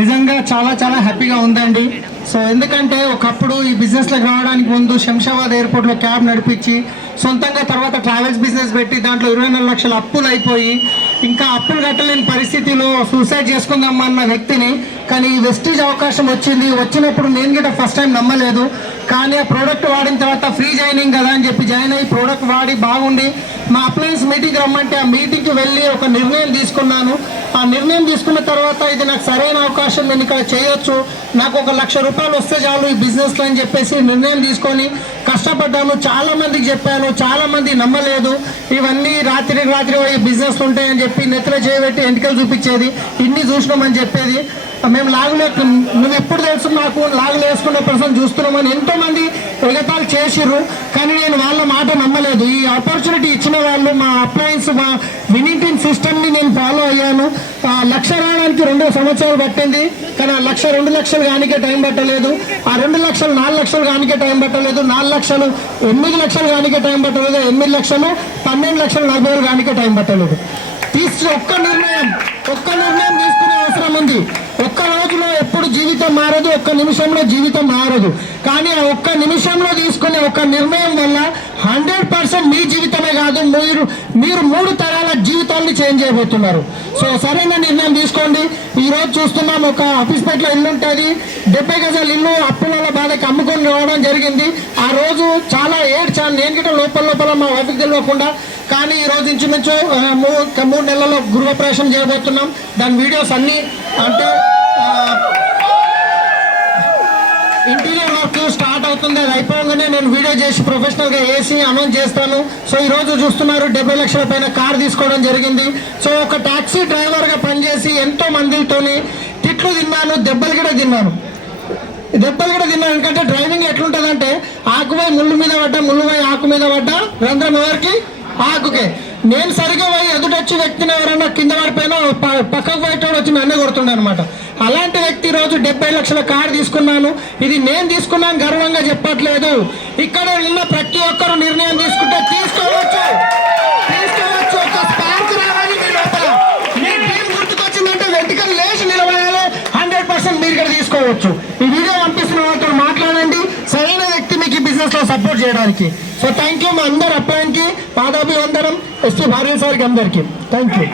నిజంగా చాలా చాలా హ్యాపీగా ఉందండి. సో ఎందుకంటే ఒకప్పుడు ఈ బిజినెస్లోకి రావడానికి ముందు శంషాబాద్ ఎయిర్పోర్ట్లో క్యాబ్ నడిపించి సొంతంగా తర్వాత ట్రావెల్స్ బిజినెస్ పెట్టి దాంట్లో ఇరవై నాలుగు లక్షల అప్పులు అయిపోయి ఇంకా అప్పులు కట్టలేని పరిస్థితిలో సూసైడ్ చేసుకుందాం అన్న వ్యక్తిని కానీ ఈ వెస్టీజ్ అవకాశం వచ్చింది. వచ్చినప్పుడు నేను కూడా ఫస్ట్ టైం నమ్మలేదు. కానీ ఆ ప్రోడక్ట్ వాడిన తర్వాత ఫ్రీ జాయినింగ్ కదా అని చెప్పి జాయిన్ అయ్యి ప్రోడక్ట్ వాడి బాగుండి మా అప్లయన్స్ మీటింగ్ రమ్మంటే ఆ మీటింగ్కి వెళ్ళి ఒక నిర్ణయం తీసుకున్నాను. ఆ నిర్ణయం తీసుకున్న తర్వాత ఇది నాకు సరైన అవకాశం నేను ఇక్కడ చేయొచ్చు. నాకు ఒక లక్ష రూపాయలు వస్తే చాలు ఈ బిజినెస్లో అని చెప్పేసి నిర్ణయం తీసుకొని కష్టపడ్డాను. చాలా మందికి చెప్పాను చాలా మంది నమ్మలేదు. ఇవన్నీ రాత్రి రాత్రి ఈ బిజినెస్ ఉంటాయని చెప్పి నెత్తిలో చేయబెట్టి ఎంటికలు చూపించేది ఇన్ని చూసినామని చెప్పేది. మేము లాగులే నువ్వు ఎప్పుడు తెలుసు నాకు లాగులు వేసుకునే పర్సన్ చూస్తున్నామని ఎంతోమంది ఎగతాలు చేసిర్రు. కానీ నేను వాళ్ళ మాట నమ్మలేదు. ఈ ఆపర్చునిటీ ఇచ్చిన వాళ్ళు మా అప్లయన్స్ మా వినిటిన్ సిస్టమ్ని నేను ఫాలో అయ్యాను. లక్ష రావడానికి రెండు సంవత్సరాలు పట్టింది. కానీ ఆ లక్ష రెండు లక్షలు కానికే టైం పట్టలేదు. ఆ రెండు లక్షలు నాలుగు లక్షలు కానికే టైం పట్టలేదు. నాలుగు లక్షలు ఎనిమిది లక్షలు కానికే టైం పట్టలేదు. ఎనిమిది లక్షలు పన్నెండు లక్షలు నలభై వేలు కానికే టైం పట్టలేదు. తీసు ఒక్క నిర్ణయం ఒక్క నిర్ణయం తీసుకునే అవసరం ఉంది ఒక్క రోజులో ఎప్పుడు జీవితం మారదు ఒక్క నిమిషంలో జీవితం మారదు కానీ ఆ ఒక్క నిమిషంలో తీసుకునే ఒక నిర్ణయం వల్ల హండ్రెడ్ పర్సెంట్ మీ జీవితమే కాదు మీరు మీరు మూడు తరాల జీవితాన్ని చేంజ్ చేయబోతున్నారు. సో సరైన నిర్ణయం తీసుకోండి. ఈరోజు చూస్తున్నాం ఒక ఆఫీస్పేటలో ఇల్లు ఉంటుంది. డెబ్బై గజాల ఇల్లు అప్పుల బాధకి అమ్ముకొని రావడం జరిగింది. ఆ రోజు చాలా ఏడ్చాను. నేను గిట్ట లోపల లోపల మా వైఫ్కి తెలియకుండా కానీ ఈ రోజు ఇంచుమించు ఆ, మూడు నెలల్లో గృహప్రవేశం చేయబోతున్నాం. దాని వీడియోస్ అన్నీ అంటే అది అయిపోగానే నేను వీడియో చేసి ప్రొఫెషనల్గా ఏసీ వేసి అనౌన్స్ చేస్తాను. సో ఈ రోజు చూస్తున్నారు డెబ్బై లక్షల పైన కార్ తీసుకోవడం జరిగింది. సో ఒక టాక్సీ డ్రైవర్గా పనిచేసి ఎంతో మందితోని తిట్లు తిన్నాను దెబ్బలు కూడా తిన్నాను. దెబ్బలు కూడా తిన్నాను. ఎందుకంటే డ్రైవింగ్ ఎట్లుంటుందంటే అంటే ఆకుపై ముళ్ళు మీద పడ్డా ముళ్ళుపై ఆకు మీద పడ్డా రంధ్రం ఎవరికి? ఆకుకే. నేను సరిగా పోయి ఎదుటొచ్చి వ్యక్తిని ఎవరైనా కింద పడిపోయినా ప- పక్కకు పోయేటోడు వచ్చి నన్నే కొడుతుండే అనమాట అలాంటి వ్యక్తి రోజు డెబ్బై లక్షల కారు తీసుకున్నాను. ఇది నేను తీసుకున్నాను గర్వంగా చెప్పట్లేదు. ఇక్కడ ఉన్న ప్రతి ఒక్కరు నిర్ణయం తీసుకుంటే తీసుకోవచ్చు. తీసుకోవచ్చు. ఒక స్పార్క్ రావాలి మీ లోపల. మీ టీం గుర్తుకొచ్చిందంటే వెంటకలు లేచి నిలబడాలి. హండ్రెడ్ పర్సెంట్ మీరు ఇక్కడ తీసుకోవచ్చు. ఈ వీడియో పంపిస్తున్న వాళ్ళతో మాట్లాడండి సరైన వ్యక్తి మీకు ఈ బిజినెస్లో సపోర్ట్ చేయడానికి. సో థ్యాంక్ యూ మా అందరు అప్లైన్కి పాదాభివందనం ఎస్టీ భార్య సార్కి అందరికీ. Thank you